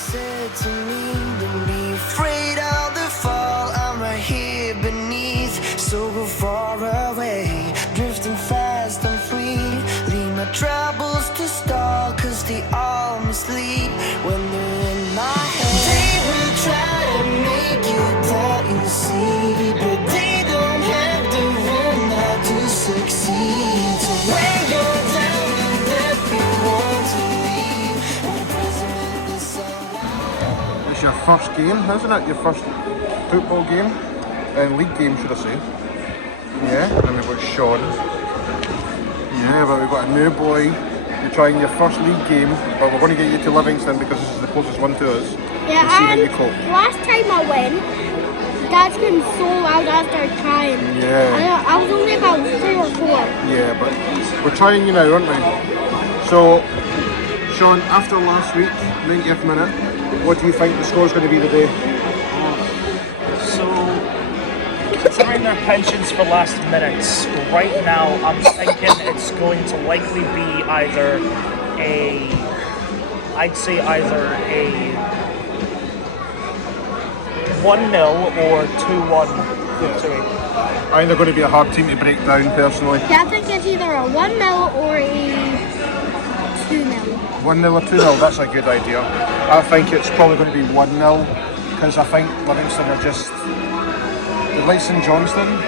said to me, don't be afraid of the fall. I'm right here beneath, so go far away. Drifting fast and free, leave my troubles to stall, cause they all mislead when they're in my head. They will try to make you doubt you see, but they don't have the one that to succeed. So when you're down and everyone to leave, the president is alive. It's your first game, isn't it? Your first football game? League game, should I say. Yeah, and we've got Sean. Yeah, but we've got a new boy. You're trying your first league game, but we're going to get you to Livingston because this is the closest one to us. Yeah, and see how you cope. Last time I went, Dad's been so loud I started crying. Yeah. I was only about 3 or 4. Yeah, but we're trying you now, aren't we? So, Sean, after last week, 90th minute, what do you think the score's going to be today? So, considering their pensions for last minutes, right now I'm thinking it's going to likely be either a 1-0 or 2-1 victory. I think they're going to be a hard team to break down, personally. Yeah, I think it's either a 1-0 or a 2-0. 1-0 or 2-0, that's a good idea. I think it's probably going to be 1-0 because I think Livingston are just... They're like St Johnstone.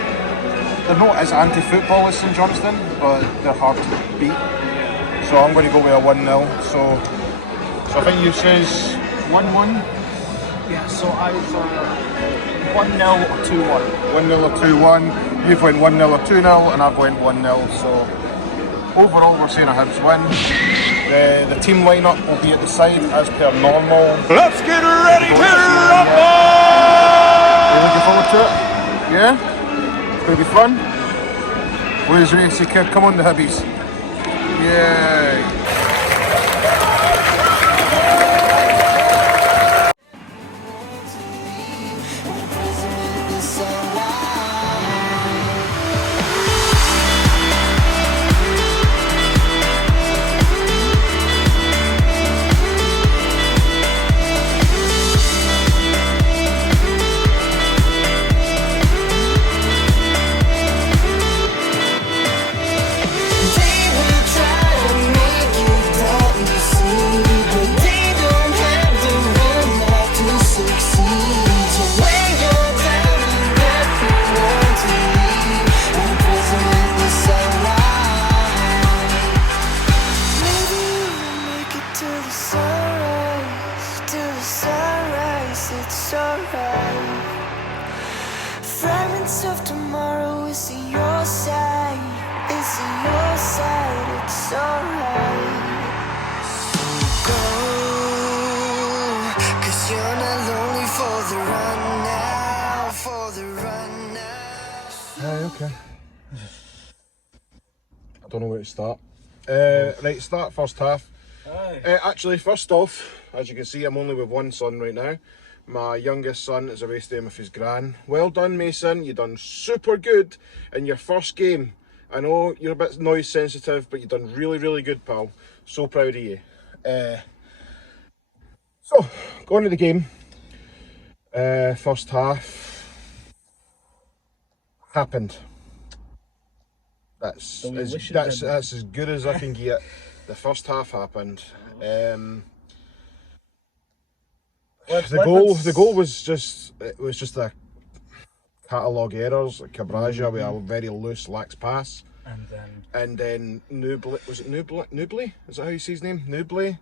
They're not as anti-football as St Johnstone, but they're hard to beat. So I'm going to go with a 1-0. So I think you says 1-1? Yeah, so either 1-0 or 2-1. 1-0 or 2-1. You've went 1-0 or 2-0 and I've went 1-0. So overall we're saying a Hibs win. The team lineup will be at the side as per normal. Let's get ready to rumble! Are you looking forward to it? Yeah? It's going to be fun. Where's Racy Kid? Come on the Hibbies. Yay! Of tomorrow is in your side, it's in your side, it's alright. So go, cause you're not lonely for the run now, for the run now. Okay. I don't know where to start. Right, start first half. Actually, first off, as you can see, I'm only with one son right now. My youngest son is away staying with his gran. Well done, Mason. You done super good in your first game. I know you're a bit noise sensitive, but you done really, really good, pal. So proud of you. So, going to the game. First half happened. That's as good as I can get. The first half happened. The goal was just a catalogue errors, like Cabraja with a very loose, lax pass, and then Nubly, was it Nubly? Is that how you say his name? Nubly,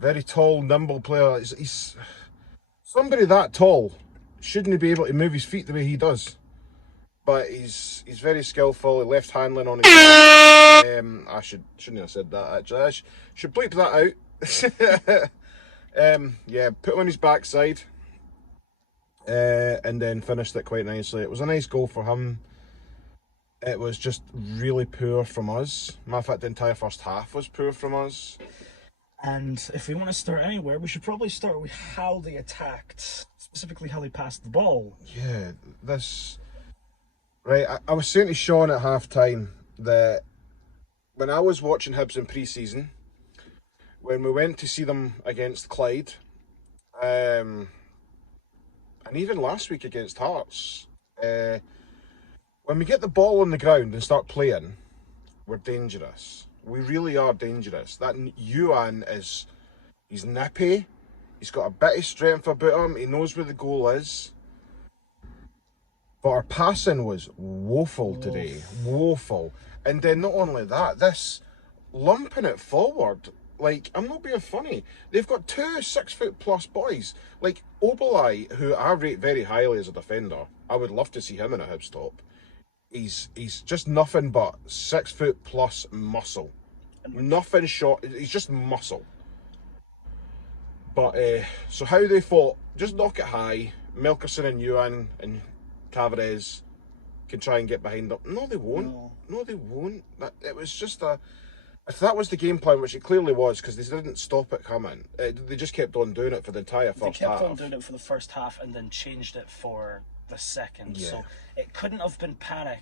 very tall, nimble player. He's somebody that tall shouldn't be able to move his feet the way he does, but he's very skillful. Left handling on his. I shouldn't have said that actually. I should bleep that out. Yeah, put him on his backside and then finished it quite nicely. It was a nice goal for him. It was just really poor from us. Matter of fact, the entire first half was poor from us. And if we want to start anywhere, we should probably start with how they attacked, specifically how they passed the ball. Yeah, Right, I was saying to Sean at half-time that when I was watching Hibs in pre-season, when we went to see them against Clyde, And even last week against Hearts, when we get the ball on the ground and start playing, we're dangerous. We really are dangerous. That Yuan he's nippy. He's got a bit of strength about him. He knows where the goal is. But our passing was woeful today. Woeful. And then not only that, this lumping it forward. Like, I'm not being funny. They've got 2 6-foot-plus boys. Like, Obalai, who I rate very highly as a defender. I would love to see him in a Hibs top. He's just nothing but 6-foot-plus muscle. Nothing short. He's just muscle. But, so how they fought, just knock it high. Melkerson and Yuan and Tavares can try and get behind them. No, they won't. No, they won't. It was just if that was the game plan, which it clearly was, because they didn't stop it coming. They just kept on doing it for the entire first half. They kept on doing it for the first half and then changed it for the second. Yeah. So it couldn't have been panic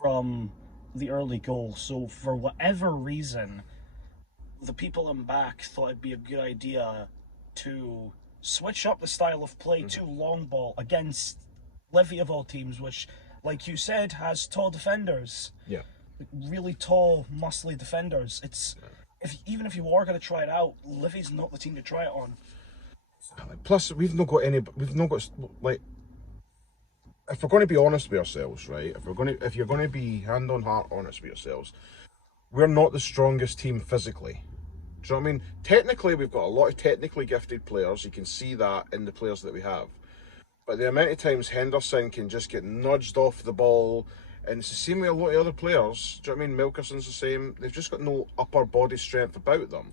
from the early goal. So for whatever reason, the people in back thought it'd be a good idea to switch up the style of play to long ball against Livy of all teams, which, like you said, has tall defenders. Yeah. Really tall, muscly defenders. It's even if you are going to try it out, Livy's not the team to try it on. Plus, we've not got like. If we're going to be honest with ourselves, right? If you're going to be hand on heart honest with yourselves, we're not the strongest team physically. Do you know what I mean? Technically, we've got a lot of technically gifted players. You can see that in the players that we have. But the amount of times Henderson can just get nudged off the ball, and it's the same with a lot of other players. Do you know what I mean? Milkerson's the same. They've just got no upper body strength about them.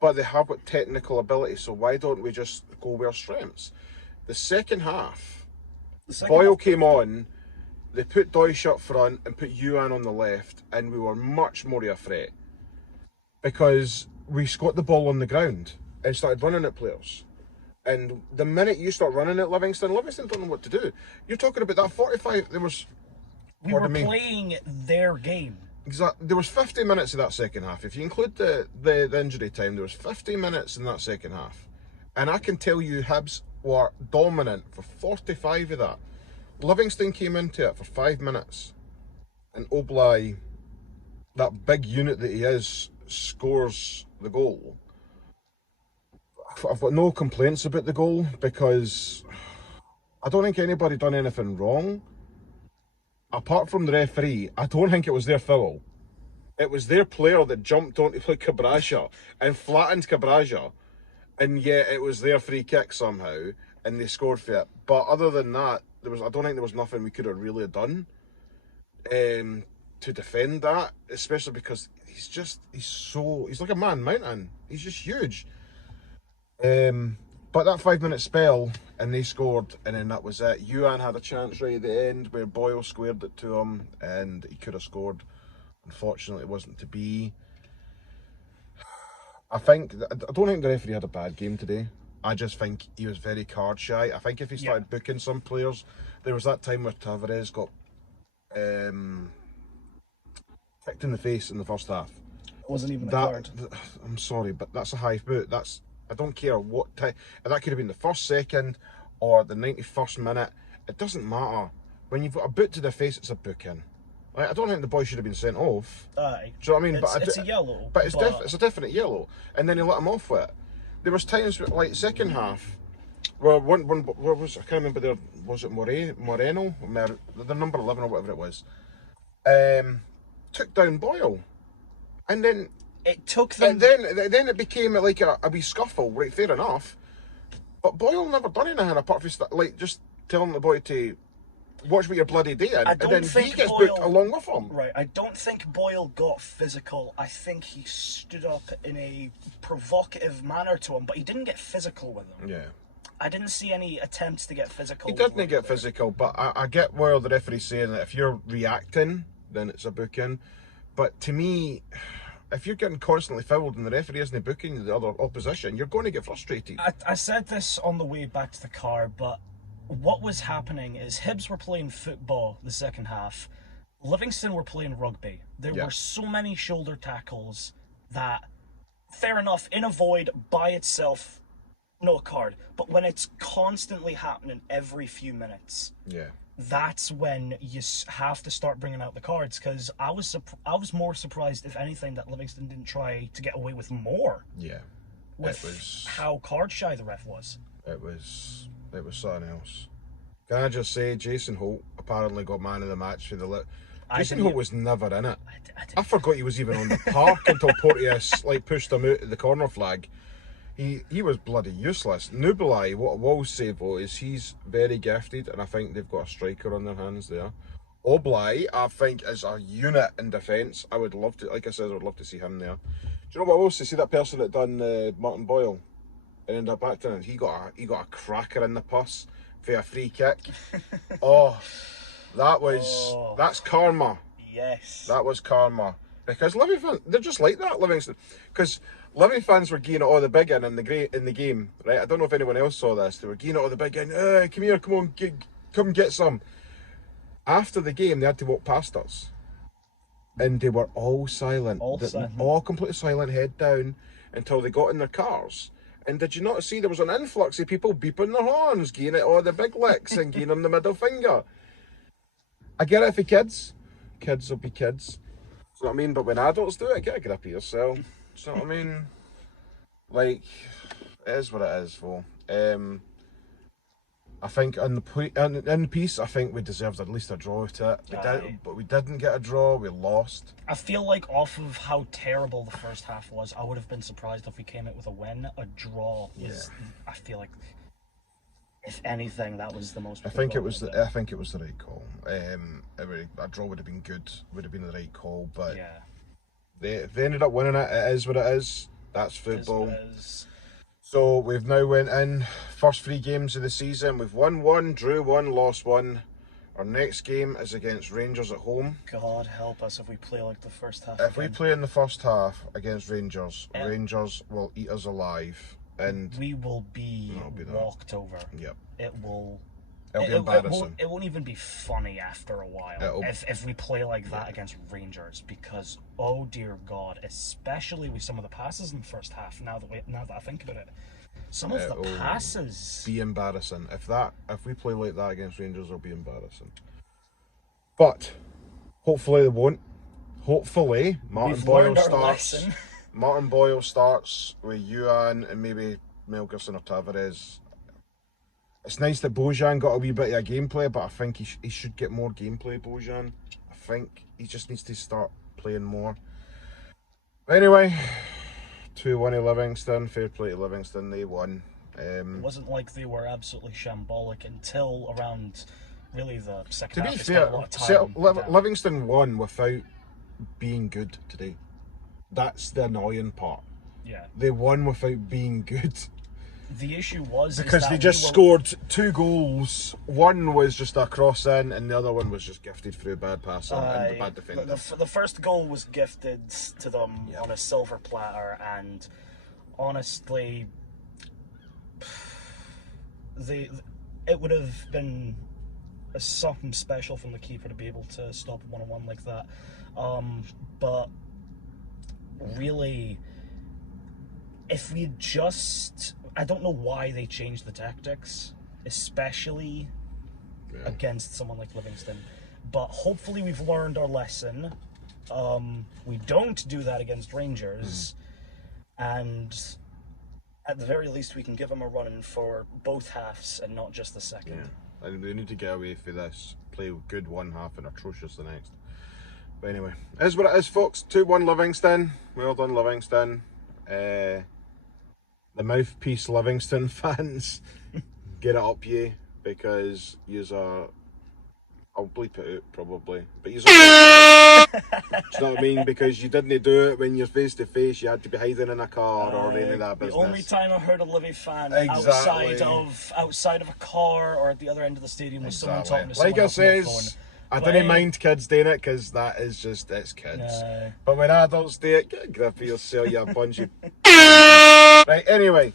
But they have got technical ability, so why don't we just go with our strengths? The second half, Boyle came on, they put Deutsch up front and put Yuan on the left, and we were much more of a threat. Because we got the ball on the ground and started running at players. And the minute you start running at Livingston don't know what to do. You're talking about that 45, we were playing their game. Exactly. There was 50 minutes of that second half. If you include the injury time, there was 50 minutes in that second half. And I can tell you Hibs were dominant for 45 of that. Livingston came into it for 5 minutes. And Oblai, that big unit that he is, scores the goal. I've got no complaints about the goal because I don't think anybody done anything wrong. Apart from the referee, I don't think it was their foul. It was their player that jumped onto Cabraja and flattened Cabraja, and yet it was their free kick somehow, and they scored for it. But other than that, I don't think there was nothing we could have really done to defend that, especially because he's like a man mountain. He's just huge. But that 5-minute spell, and they scored, and then that was it. Yuan had a chance right at the end where Boyle squared it to him, and he could have scored. Unfortunately, it wasn't to be. I don't think the referee had a bad game today. I just think he was very card shy. I think if he started booking some players, there was that time where Tavares got kicked in the face in the first half. It wasn't even a card. I'm sorry, but that's a high boot. I don't care what time. That could have been the first second or the 91st minute. It doesn't matter. When you've got a boot to the face, it's a booking. Right? I don't think the boy should have been sent off. Do you know what I mean? It's a yellow. But it's a definite yellow. And then he let him off with it. There was times, like second half, where where was I can't remember there. Was it Moreno? The number 11 or whatever it was. Took down Boyle, and then. It took them. And then it became like a wee scuffle, right? Fair enough. But Boyle never done anything apart from just telling the boy to watch what you're bloody doing, and then he gets booked along with him. Right. I don't think Boyle got physical. I think he stood up in a provocative manner to him, but he didn't get physical with him. Yeah. I didn't see any attempts to get physical. He didn't get physical, but I get where the referee's saying that if you're reacting, then it's a booking. But to me, if you're getting constantly fouled and the referee isn't booking the other opposition, you're going to get frustrated. I said this on the way back to the car, but what was happening is Hibs were playing football the second half. Livingston were playing rugby. There were so many shoulder tackles that, fair enough, in a void by itself, No, a card. But when it's constantly happening every few minutes, Yeah. that's when you have to start bringing out the cards. Because I was more surprised, if anything, that Livingston didn't try to get away with more. Yeah. With how card shy the ref was. It was something else. Can I just say, Jason Holt apparently got man of the match for the Jason Holt was never in it. I forgot he was even on the park until Porteous like pushed him out of the corner flag. He was bloody useless. Nubli, what I will say though is he's very gifted, and I think they've got a striker on their hands there. Oblai, I think, is a unit in defence. I would love to, like I said, I would love to see him there. Do you know what I will say? See that person that done Martin Boyle and ended up acting it? He got a cracker in the pus for a free kick. Oh, that's karma. Yes. That was karma. Because Livingston, they're just like that, Livingston. Because Livy fans were geeing at all the big in the game, right? I don't know if anyone else saw this. They were geeing at all the big in. Come here, come on, come get some. After the game, they had to walk past us. And they were all silent. All completely silent, head down, until they got in their cars. And did you not see there was an influx of people beeping their horns, geeing at all the big licks and geeing them the middle finger? I get it for kids. Kids will be kids. You know what I mean? But when adults do it, get a grip of yourself. Do you know what I mean? Like, it is what it is, though. I think in the piece, I think we deserved at least a draw to it. But we didn't get a draw. We lost. I feel like off of how terrible the first half was, I would have been surprised if we came out with a win. A draw was, I feel like, if anything, that was the most. I think it was the right call. A draw would have been good. Would have been the right call. But yeah, they ended up winning it. It is what it is. That's football. It is what it is. So we've now went in first 3 games of the season. We've won 1, drew 1, lost 1. Our next game is against Rangers at home. God help us if we play like the first half. If we play in the first half against Rangers, Rangers will eat us alive, and we will be walked over. Yep. It'll be embarrassing. It won't even be funny after a while if we play like that against Rangers, because oh dear God, especially with some of the passes in the first half. Now that I think about it, some of the passes be embarrassing. If we play like that against Rangers, it'll be embarrassing. But hopefully they won't. Hopefully Martin Boyle starts. Martin Boyle starts with Ewan and maybe Melgerson or Tavares. It's nice that Bojan got a wee bit of gameplay, but I think he should get more gameplay, Bojan. I think he just needs to start playing more. Anyway, 2-1 to Livingston. Fair play to Livingston, they won. It wasn't like they were absolutely shambolic until around really the second half. To be fair, Livingston won without being good today. That's the annoying part. Yeah. They won without being good. The issue was because they just scored 2 goals. One was just a cross in, and the other one was just gifted through bad passing and bad defending. The first goal was gifted to them on a silver platter, and honestly, it would have been something special from the keeper to be able to stop a 1-on-1 like that. But really, if we just... I don't know why they changed the tactics, especially against someone like Livingston. But hopefully we've learned our lesson. We don't do that against Rangers. And at the very least, we can give them a run for both halves and not just the second. Yeah. And they need to get away from this. Play good one half and atrocious the next. But anyway, it is what it is, folks. 2-1 Livingston. Well done, Livingston. The mouthpiece Livingston fans, get it up, ye, because yous are. I'll bleep it out probably, but yous are. Do you know what I mean? Because you didn't do it when you're face to face. You had to be hiding in a car or any of that business. The only time I heard a Livy fan outside of a car or at the other end of the stadium was someone talking to someone like I else on the phone. says, I didn't mind kids doing it because that is just, it's kids. But when adults do it, get a grip of yourself, you bunch of... Right, anyway.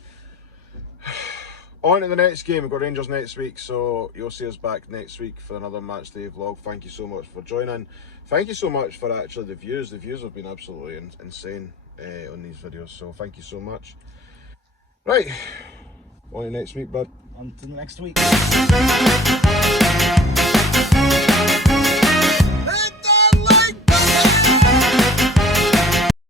On to the next game. We've got Rangers next week, so you'll see us back next week for another Matchday vlog. Thank you so much for joining. Thank you so much for actually the views. The views have been absolutely insane on these videos, so thank you so much. Right. On to next week, bud. On to the next week.